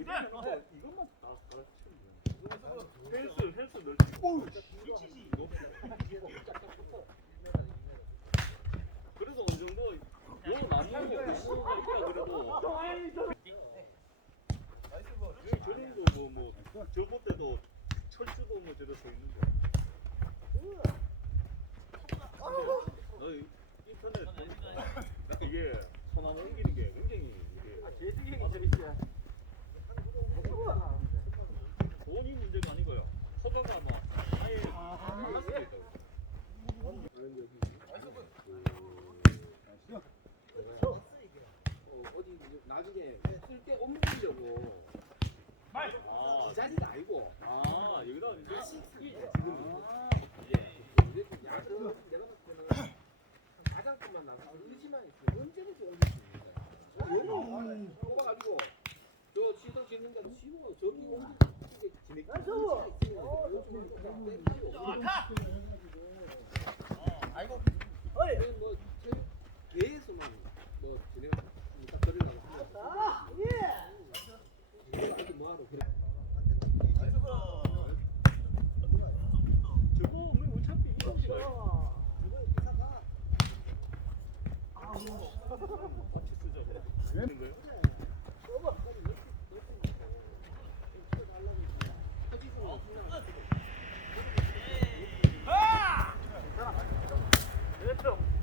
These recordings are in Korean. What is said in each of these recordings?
이것만 헬스 헬스 널치. 오, 미치지. 그래서 어느 정도 요 남는 게 있으니까 선암 옮기는 게 굉장히 이게.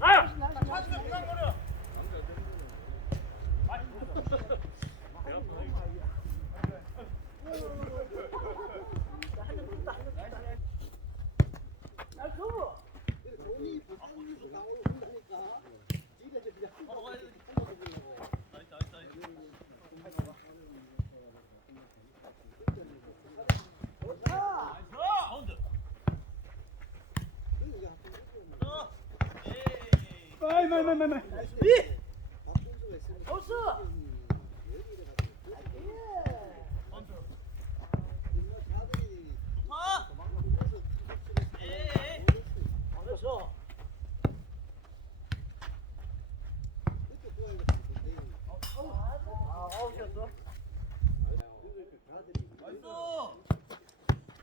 아! 매매매매매. 이. 없어.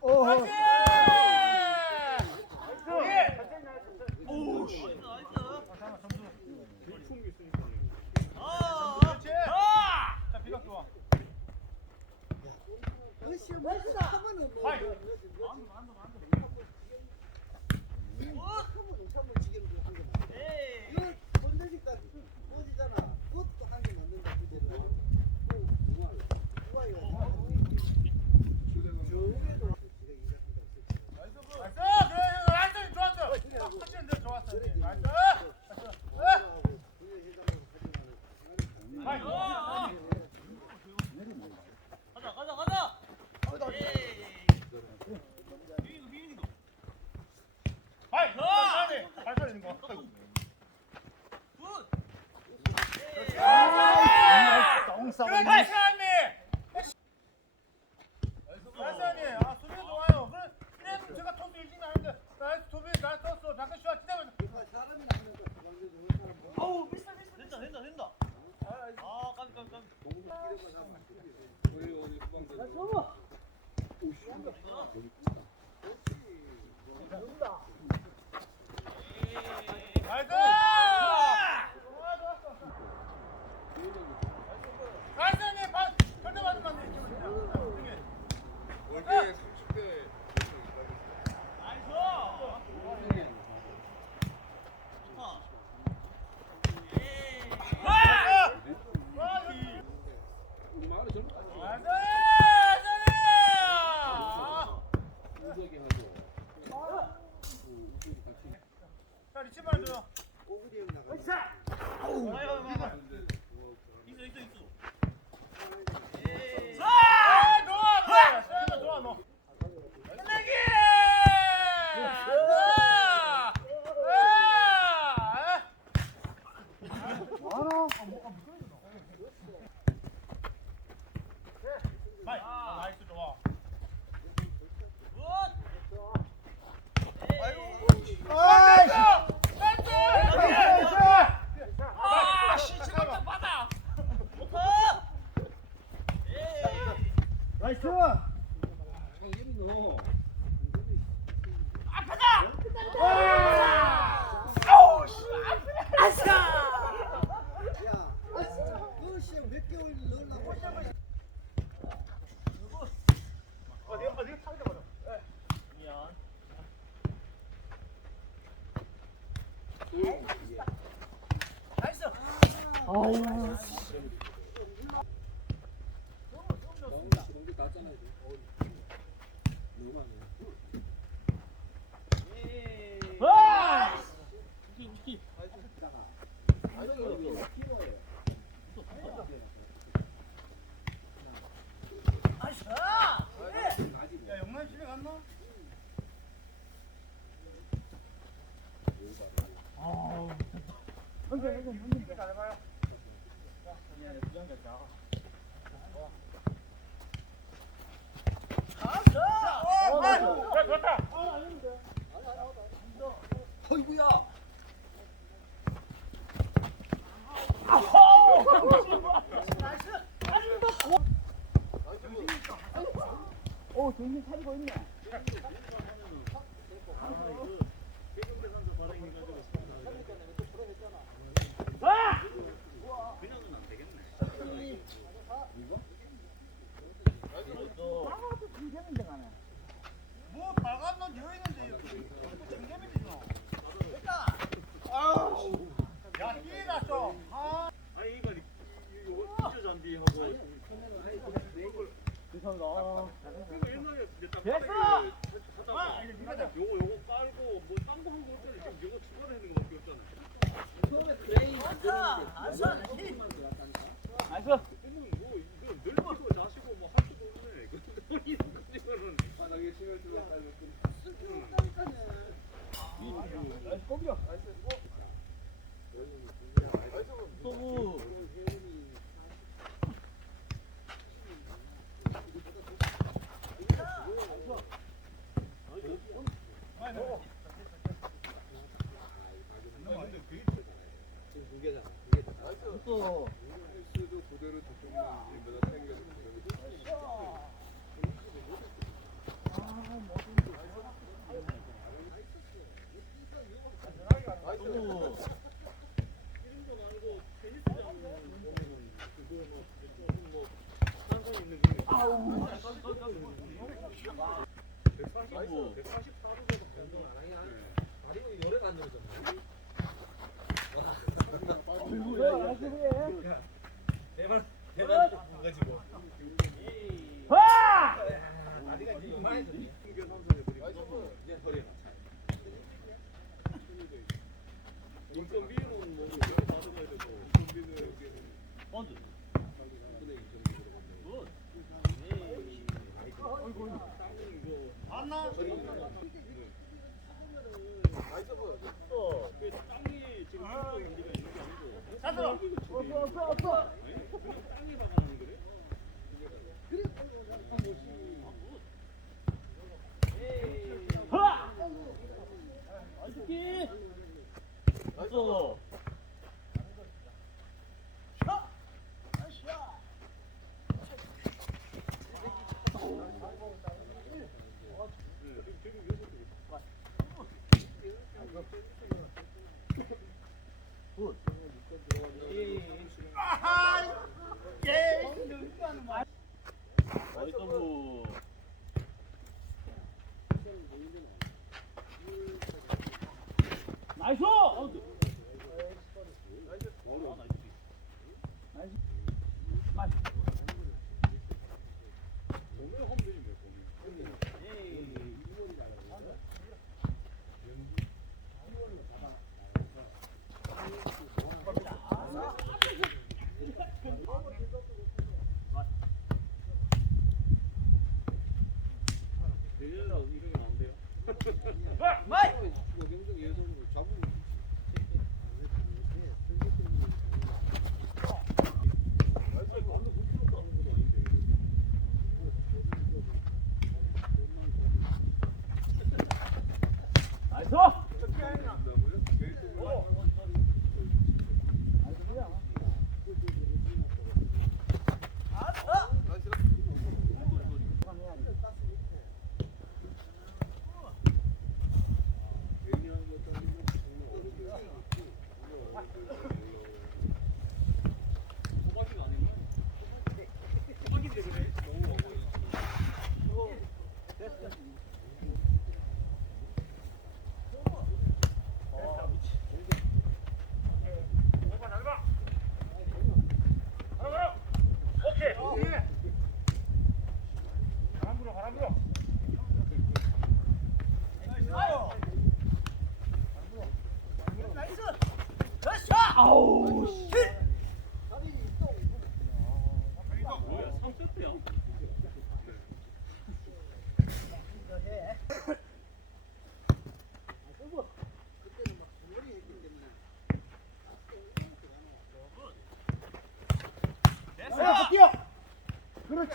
오. 어? お願いし。 와! 웃기 웃기. 아이고. 오, 정신 차리고 있네. 145, 144도 정도 안 하냐? 다리 열에가 안 들어잖아. 대만 대만 가지고. 와! 아니가 이거 많이 이 인건비로 뭐 받아야 되고 인건비는 펀드. 안나. 나이스 어. 땅이 지금 아, Good. 아이또 뭐.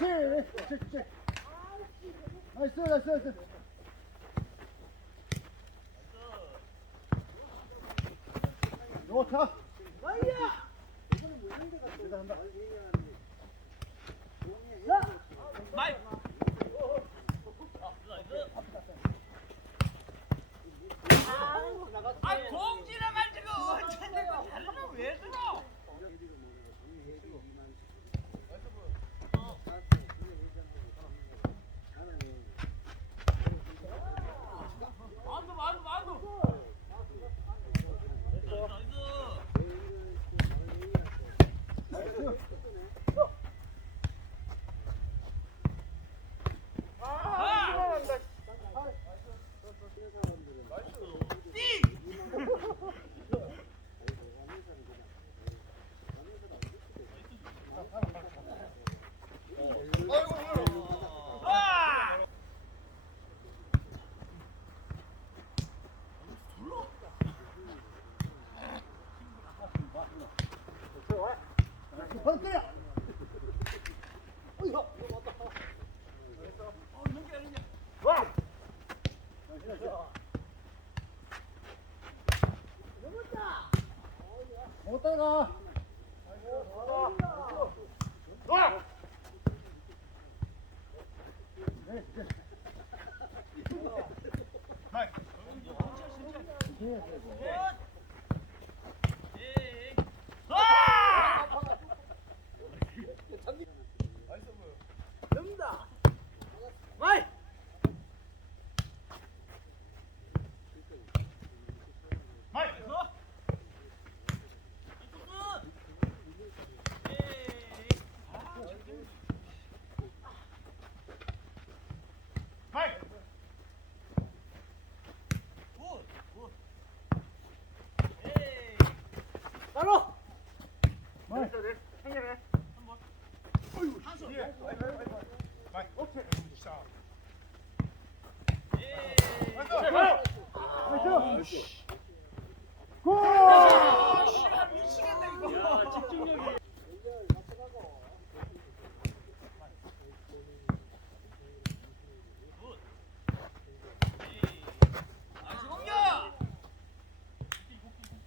그렇지. 그렇지. 나이스, 나이스, 나이스. 좋다. 나이야. 대단한다. 아 Oh.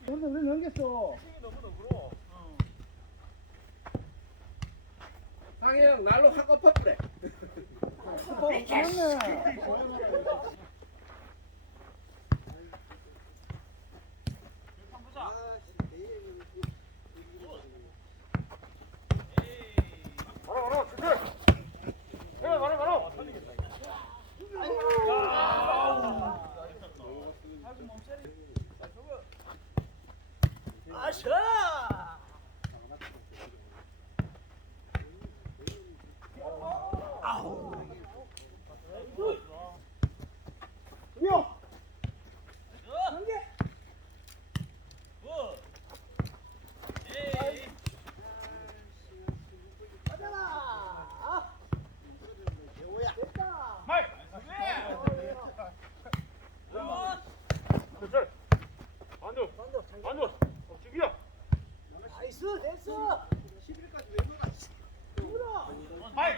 근데 우리 넘겼어. 상영 날로 확 엎어버려. 보자. 아샤! 뛰어. 한 개. 굿. 에이. 마이. 굿. 안돼 안돼 죽이야 나이스, 됐어. 10일까지 왜 놀아? 마이. 아,